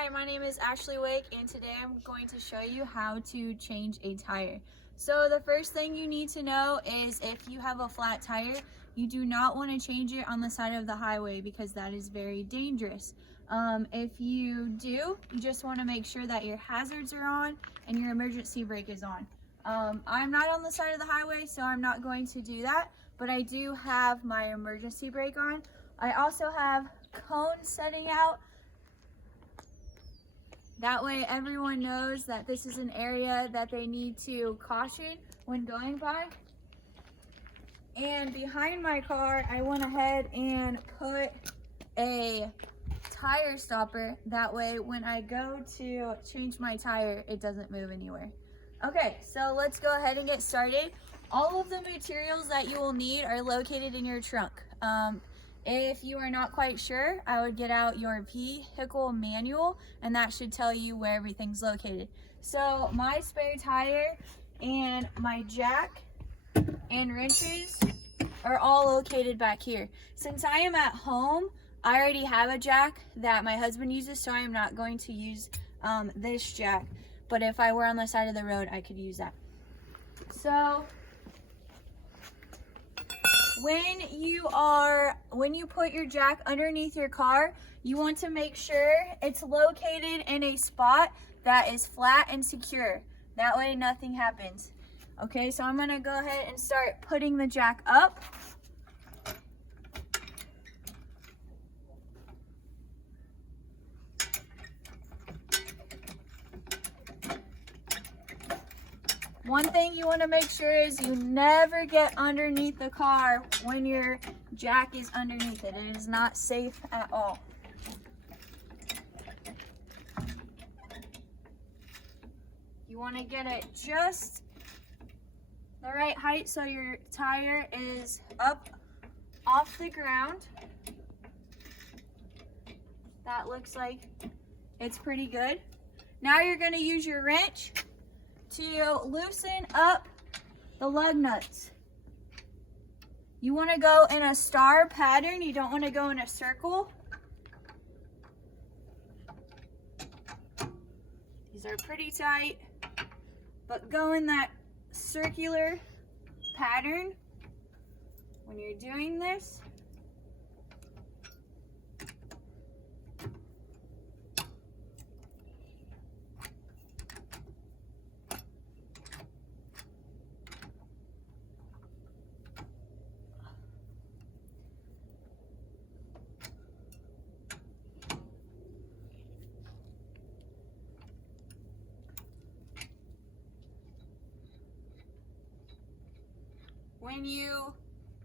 Hi, my name is Ashley Wake, and today I'm going to show you how to change a tire. So the first thing you need to know is if you have a flat tire, you do not want to change it on the side of the highway because that is very dangerous. If you do, you just want to make sure that your hazards are on and your emergency brake is on. I'm not on the side of the highway, so I'm not going to do that, but I do have my emergency brake on. I also have cones setting out. That way everyone knows that this is an area that they need to caution when going by. And behind my car, I went ahead and put a tire stopper. That way when I go to change my tire, it doesn't move anywhere. Okay, so let's go ahead and get started. All of the materials that you will need are located in your trunk. If you are not quite sure, I would get out your vehicle manual, and that should tell you where everything's located. So my spare tire and my jack and wrenches are all located back here. Since I am at home, I already have a jack that my husband uses, so I am not going to use this jack. But if I were on the side of the road, I could use that. So when you put your jack underneath your car, you want to make sure it's located in a spot that is flat and secure. That way nothing happens. Okay, so I'm gonna go ahead and start putting the jack up. One thing you want to make sure is you never get underneath the car when your jack is underneath it. It is not safe at all. You want to get it just the right height so your tire is up off the ground. That looks like it's pretty good. Now you're going to use your wrench to loosen up the lug nuts. You want to go in a star pattern. You don't want to go in a circle. These are pretty tight, but go in that circular pattern when you're doing this. When you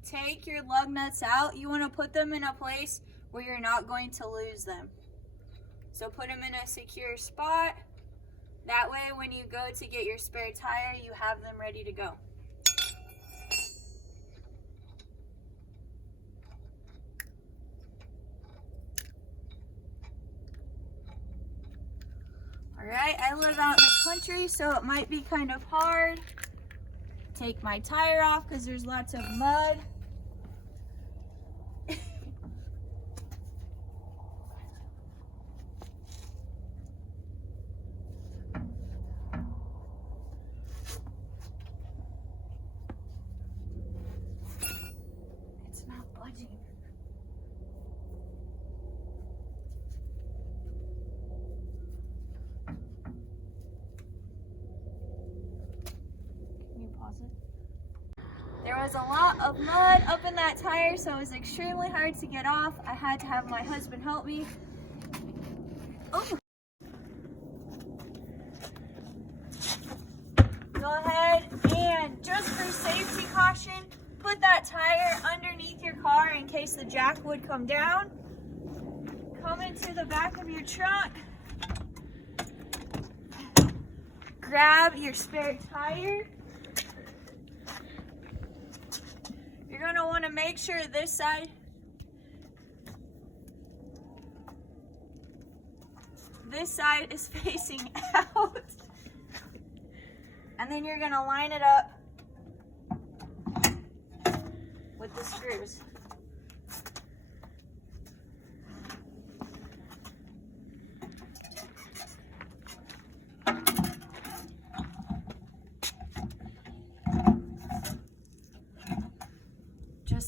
take your lug nuts out, you want to put them in a place where you're not going to lose them. So put them in a secure spot. That way when you go to get your spare tire, you have them ready to go. Alright, I live out in the country, so it might be kind of hard. Take my tire off because there's lots of mud. It's not budging. There was a lot of mud up in that tire, so it was extremely hard to get off. I had to have my husband help me. Oh. Go ahead and, just for safety caution, put that tire underneath your car in case the jack would come down. Come into the back of your trunk. Grab your spare tire. You're going to want to make sure this side is facing out. And then you're going to line it up with the screws.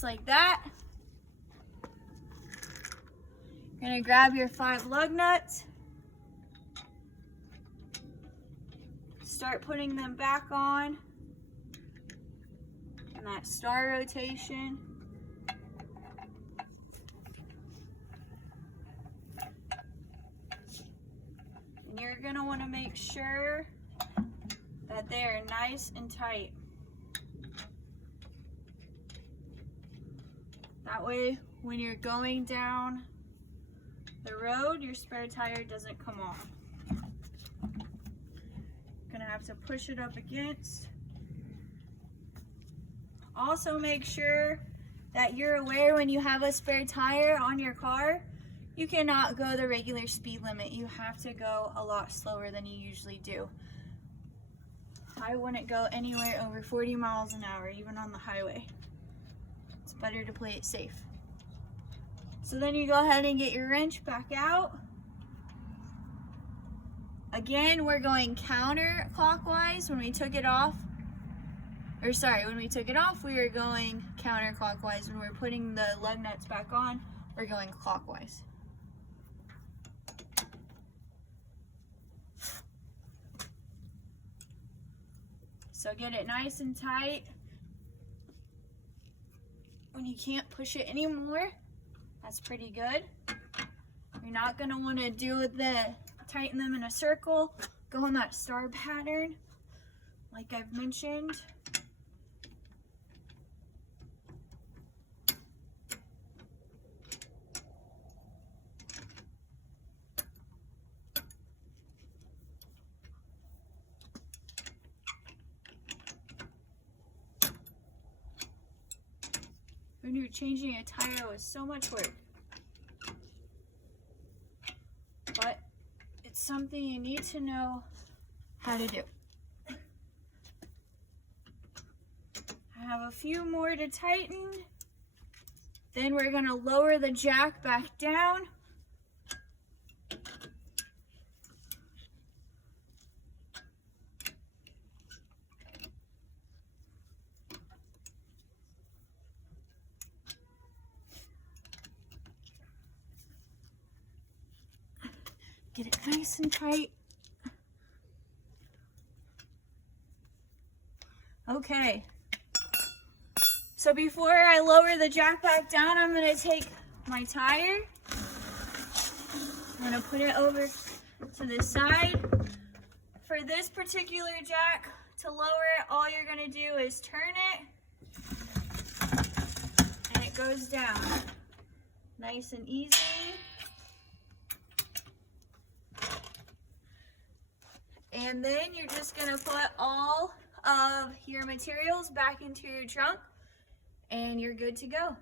like that. You're gonna grab your 5 lug nuts. Start putting them back on. And that star rotation. And you're gonna wanna make sure that they are nice and tight. That way, when you're going down the road, your spare tire doesn't come off. Gonna have to push it up against. Also make sure that you're aware when you have a spare tire on your car, you cannot go the regular speed limit. You have to go a lot slower than you usually do. I wouldn't go anywhere over 40 miles an hour, even on the highway. It's better to play it safe. So then you go ahead and get your wrench back out. Again, we're going counterclockwise. When we took it off, when we took it off, we were going counterclockwise. When we're putting the lug nuts back on, we're going clockwise. So get it nice and tight. When you can't push it anymore, that's pretty good. You're not gonna wanna tighten them in a circle, go on that star pattern, like I've mentioned. When you're changing a tire with so much work. But it's something you need to know how to do. I have a few more to tighten. Then we're gonna lower the jack back down. Get it nice and tight. Okay. So before I lower the jack back down, I'm gonna take my tire. I'm gonna put it over to the side. For this particular jack, to lower it, all you're gonna do is turn it, and it goes down. Nice and easy. And then you're just gonna put all of your materials back into your trunk and you're good to go.